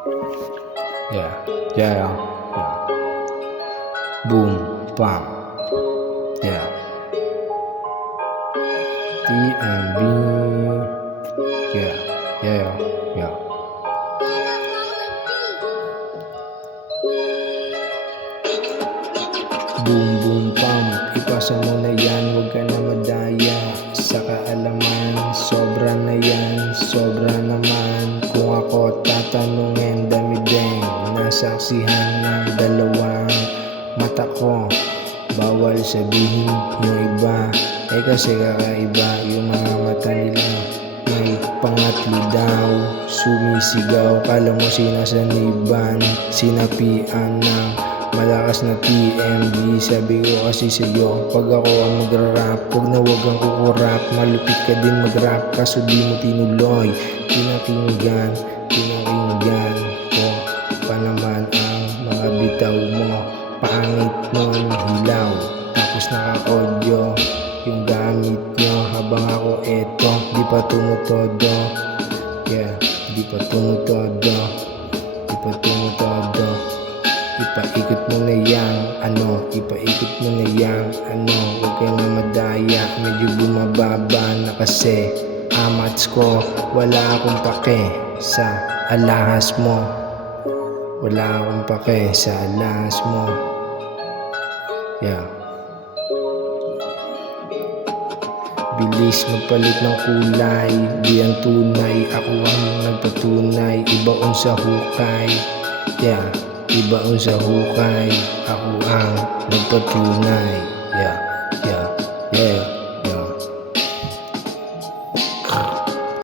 Yeah, yeah, yeah. Boom, bam. Yeah. TMB. Yeah, yeah, yeah. Boom, boom, bam. Ipasa mo na yan, huwag ka na madaya sa kaalaman. Sobra na yan, sobra naman. Kung ako tatanungin, dami din nasaksihan ng dalawang mata ko. Bawal sabihin yung iba, kasi kakaiba yung mga mata nila. May pangatlo daw, sumisigaw, kala mo sinasaniban, sinapian ng malakas na TMB. Sabi ko kasi sa'yo, pag ako ang magra-rap, huwag na huwag kang kukurap. Malupit ka din mag-rap, kaso di mo tinuloy. Pinakinggan ko pa naman ang mga bitaw mo. Pangit nun, hilaw, tapos naka-audio yung gamit nyo. Habang ako eto, di pa tumutodo. Yeah, di pa tumutodo. Di pa tumutodo. Ipaikot mo na yang ipaikot mo na yang huwag ka na madaya. Medyo bumababa na kasi amats ko. Wala akong pake sa alahas mo. Wala akong pake sa alahas mo. Yeah. Bilis magpalit ng kulay, di ang tunay. Ako ang nagpatunay, ibaon sa hukay. Yeah, ibaon sa hukay. Ako ang nagpatunay.